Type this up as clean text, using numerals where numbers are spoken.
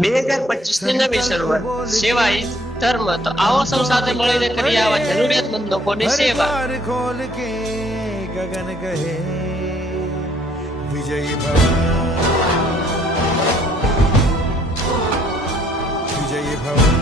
2025 ની નવી શરૂઆત સેવા ઇજ ધર્મ તો આવો સૌ સાથે મળીને કરીએ આવા જરૂરિયાતમંદ લોકોની સેવા खोल के गगन कहे विजयी भव विजयी भव